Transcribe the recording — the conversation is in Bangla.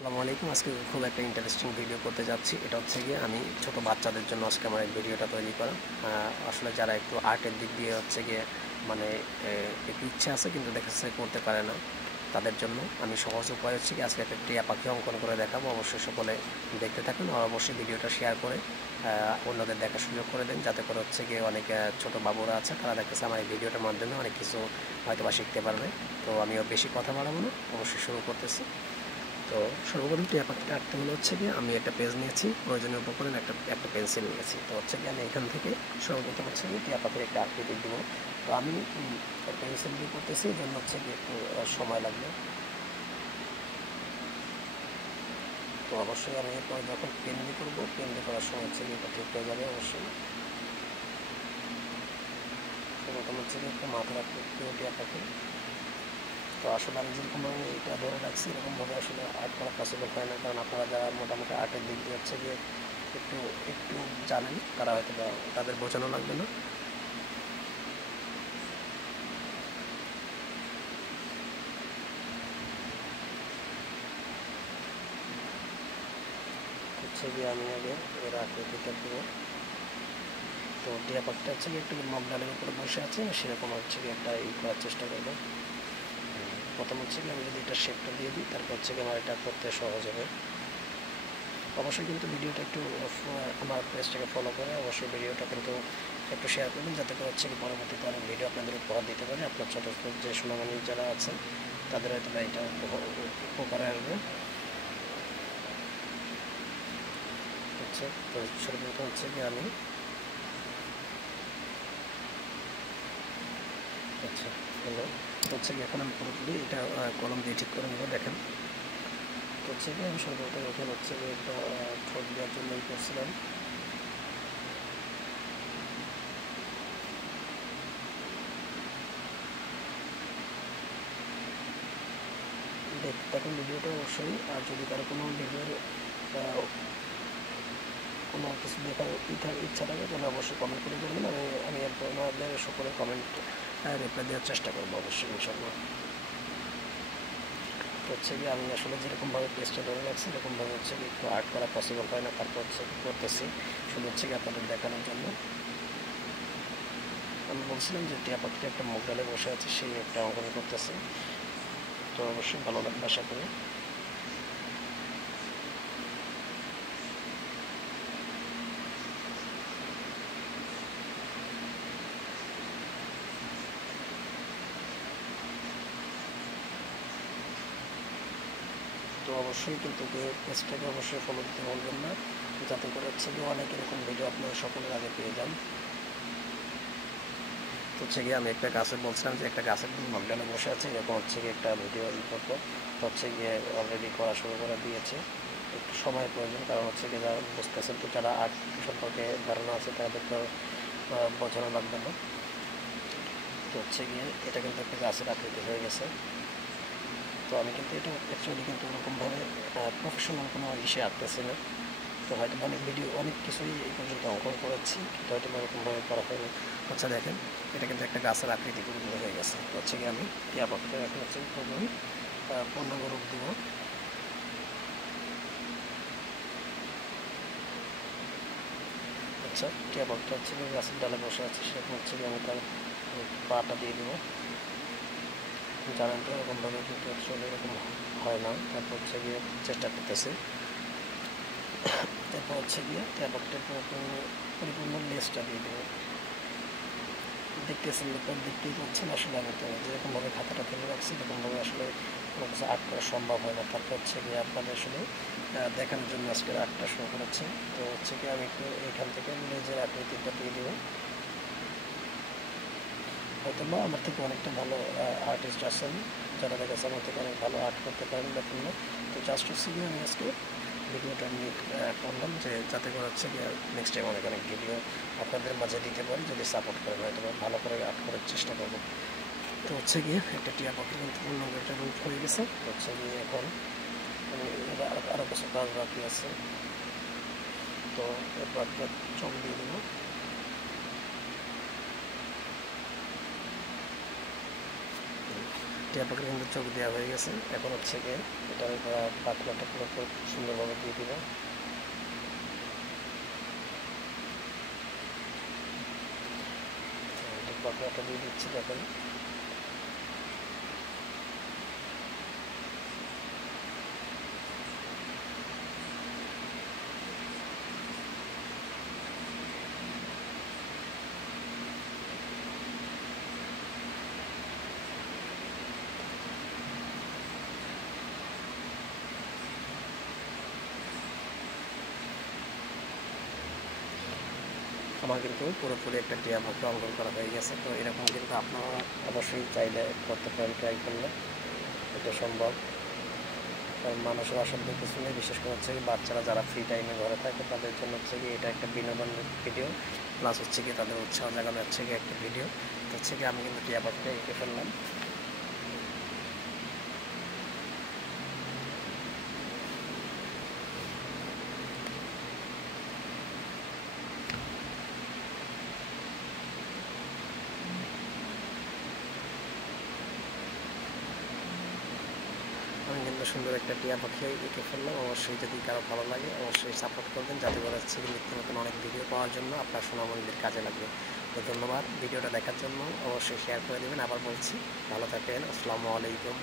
আসসালামু আলাইকুম। আজকে খুব একটা ইন্টারেস্টিং ভিডিও করতে যাচ্ছি। এটা হচ্ছে গিয়ে আমি ছোট বাচ্চাদের জন্য আজকে আমার এই ভিডিওটা তৈরি করা। আসলে যারা একটু আর্টের দিক দিয়ে হচ্ছে গিয়ে মানে একটু ইচ্ছা আছে কিন্তু দেখা যাচ্ছে করতে পারে না, তাদের জন্য আমি সহজ উপায় হচ্ছে কি আজকে একটা টিয়া পাখি অঙ্কন করে দেখাবো। অবশ্যই সকলে দেখতে থাকুন আর অবশ্যই ভিডিওটা শেয়ার করে অন্যদের দেখার সুযোগ করে দেন, যাতে করে হচ্ছে গিয়ে অনেক ছোটো বাবুরা আছে তারা দেখতেছে আমার এই ভিডিওটার মাধ্যমে অনেক কিছু হয়তো বা শিখতে পারবে। তো আমিও বেশি কথা বাড়াবো না, অবশ্যই শুরু করতেছি। তো সর্বপ্রথম টিয়া পাখিটা আঁকতে হলে হচ্ছে গিয়ে আমি একটা পেজ নিয়েছি, প্রয়োজনীয় উপকরণ একটা পেন্সিল নিয়েছি। তো হচ্ছে গিয়ে আমি এখান থেকে সর্বপ্রথম হচ্ছে গিয়ে টিয়া পাখির একটা আকৃতি দেবো। তো আমি পেন্সিল দিয়ে করতেছি, এই জন্য হচ্ছে গিয়ে একটু সময় লাগবে। তো অবশ্যই আমি এরপর যখন পেন দিয়ে করবো, পেন দিয়ে করার সময় হচ্ছে গিয়ে এটা ঠিক হয়ে যাবে অবশ্যই। প্রথম হচ্ছে গিয়ে একটা মাথার আকৃতি টিয়া পাখি। তো আসলে আমি যেরকম আমি এটা ধরে রাখছি এরকমভাবে আসলে আর্ট করা পসিবল হয় না, কারণ আপনারা যারা মোটামুটি আর্টের দিক দিয়ে হচ্ছে গিয়ে একটু একটু জানেন তারা হয়তো বা তাদের বোঝানো লাগবে না। হচ্ছে গিয়ে আমি আগে এর আকৃতিটা দেবো। তো টিয়া পাখিটা হচ্ছে গিয়ে একটু মগ ডালের উপরে বসে আছে, সেরকম হচ্ছে গিয়ে একটা করার চেষ্টা করবো। প্রথম হচ্ছে গিয়ে আমি যদি এটা শেপটা দিয়ে দিই, তারপর হচ্ছে গিয়ে আমার এটা করতে সহজ হবে। অবশ্যই কিন্তু ভিডিওটা একটু আমার পেজটাকে ফলো করে অবশ্যই ভিডিওটা কিন্তু একটু শেয়ার করবেন, যাতে করে হচ্ছে কি পরবর্তীতে অনেক ভিডিও আপনাদের উপহার দিতে পারে। আপনার ছোটো ছোটো যে সোনামণি যারা আছেন তাদের হয়তো বা এটা উপকারে আসবে। হচ্ছে তো সর্বপ্রথম হচ্ছে কি আমি আচ্ছা হলো হচ্ছে কি এখন আমি পুরোপুরি এটা কলম দিয়ে ঠিক করে নেবো। দেখেন তো হচ্ছে কি আমি সর্বপ্রথম এখানে হচ্ছে কি একটা ঠোঁট দেওয়ার জন্য করছিলাম। দেখতে থাকুন ভিডিওটা অবশ্যই। আর যদি কারো কোনো ভিডিওর কোনো কিছু দেখার ইচ্ছা থাকে তাহলে অবশ্যই কমেন্ট করে জানাবেন। আমি এরপর আমাদের সকলের কমেন্ট রিপ্লাই দেওয়ার চেষ্টা করবো অবশ্যই ইনশাল্লাহ। তো হচ্ছে কি আমি আসলে যেরকমভাবে পেজটা ধরে রাখছি এরকমভাবে হচ্ছে কি একটু আর্ট করা পসিবল হয় না, তারপর হচ্ছে করতেছি শুধু হচ্ছে কি আপনাদের দেখানোর জন্য। আমি বলছিলাম যে টিয়া পাখিটা একটা মুগ ডালে বসে আছে, সেই একটা অঙ্কন করতেছে। তো অবশ্যই ভালো লাগবে আশা করি। তো অবশ্যই কিন্তু পেজটাকে অবশ্যই ফলো দিতে বলবেন না, যাতে করে হচ্ছে কি অনেক এরকম ভিডিও আপনারা সকলের আগে পেয়ে যান। হচ্ছে গিয়ে আমি একটা গাছে বলছিলাম যে একটা গাছের মগডালে বসে আছে, এরকম হচ্ছে গিয়ে একটা ভিডিও করবো। হচ্ছে গিয়ে অলরেডি করা শুরু করে দিয়েছে, একটু সময়ের প্রয়োজন, কারণ হচ্ছে গিয়ে যারা বুঝতেছেন তো যারা আর্ট সম্পর্কে ধারণা আছে তাদের তো বোঝানো লাগবে না। তো হচ্ছে গিয়ে এটা কিন্তু একটা গাছের আকৃতি হয়ে গেছে। তো আমি কিন্তু এটা অ্যাকচুয়ালি কিন্তু ওরকমভাবে প্রফেশনাল কোনো ইসে আঁকতেছি না। তো হয়তো অনেক ভিডিও অনেক কিছুই এই পর্যন্ত অঙ্কন করেছি, কিন্তু হয়তো ওরকমভাবে করা হয়নি। আচ্ছা দেখেন এটা কিন্তু একটা গাছের আকৃতি পুরোপুরি হয়ে গেছে। তো হচ্ছে কি আমি টিয়া পাখিটা এখন হচ্ছে পুরোপুরি পূর্ণাঙ্গ রূপ দিব। আচ্ছা টিয়া পাখিটা হচ্ছে কি গাছের ডালে বসে আছে, সেরকম হচ্ছে কি আমি তার পাটা দিয়ে দেবো। জানেন তো এরকমভাবে কিন্তু অ্যাকচুয়ালি এরকম হয় না। তারপর হচ্ছে গিয়ে চেষ্টা করতেছি। তারপর হচ্ছে গিয়ে টিয়া পাখিটার পরিপূর্ণ লেজটা দিয়ে দেবো। দেখতেছেন দেখতেই পাচ্ছেন আসলে আমি তো যেরকমভাবে খাতাটা ফেলে রাখছি এরকমভাবে আসলে কোনো কিছু আর্ট করা সম্ভব হয় না। তারপর হচ্ছে গিয়ে আপনাদের আসলে দেখানোর জন্য আজকের আর্টটা শুরু করেছি। তো হচ্ছে কি আমি একটু এখান থেকে লেজের আকৃতিটা দিয়ে দেবো। হয়তো বা আমার থেকে অনেকটা ভালো আর্টিস্ট আছেন যারা দেখাচ্ছে আমার থেকে অনেক ভালো আর্ট করতে পারেন দেখুন না। তো জাস্ট হচ্ছে গিয়ে আমি আজকে ভিডিওটা আমি করলাম যে যাতে করে হচ্ছে গিয়ে নেক্সট টাইম অনেক অনেক ভিডিও আপনাদের মাঝে দিতে পারি, যদি সাপোর্ট করেন হয়তো ভালো করে আর্ট করার চেষ্টা করবো। তো হচ্ছে গিয়ে একটা টিয়া পাখির কিন্তু পূর্ণাঙ্গ একটা রূপ হয়ে গেছে। তো হচ্ছে গিয়ে এখন আমি আরও কিছু কাজ বাকি আছে। তো এরপর একটা চোখ দিয়ে দেবো। টিয়া পাখির কিন্তু চোখ দেওয়া হয়ে গেছে। এখন হচ্ছে গিয়ে এটার পাখনাটা পুরো সুন্দরভাবে দিয়ে দিব। পাখনাটা দিয়ে দিচ্ছি। দেখেন আমার কিন্তু পুরোপুরি একটা টিয়া পাখি অঙ্কন করা হয়ে গেছে। তো এরকম কিন্তু আপনারা অবশ্যই চাইলে করতে পারেন, ট্রাই করলে এটা সম্ভব। কারণ মানুষের অসাধ্য কিছু নেই, বিশেষ করে হচ্ছে কি বাচ্চারা যারা ফ্রি টাইমে ঘরে থাকে তাদের জন্য হচ্ছে কি এটা একটা বিনোদনের ভিডিও, প্লাস হচ্ছে কি তাদের উৎসাহ জাগানো হচ্ছে কি একটা ভিডিও। তো হচ্ছে কি আমি কিন্তু টিয়া পাখিটা এঁকে ফেললাম। আমি কিন্তু সুন্দর একটা টিয়া পাখি এঁকে ফেললাম। অবশ্যই যদি কারো ভালো লাগে অবশ্যই সাপোর্ট করবেন, যাতে করে হচ্ছে নিত্য নতুন অনেক ভিডিও পাওয়ার জন্য আপনার সোনামণিদের কাজে লাগবে। তো ধন্যবাদ ভিডিওটা দেখার জন্য, অবশ্যই শেয়ার করে দেবেন। আবার বলছি, ভালো থাকেন। আসসালামু আলাইকুম।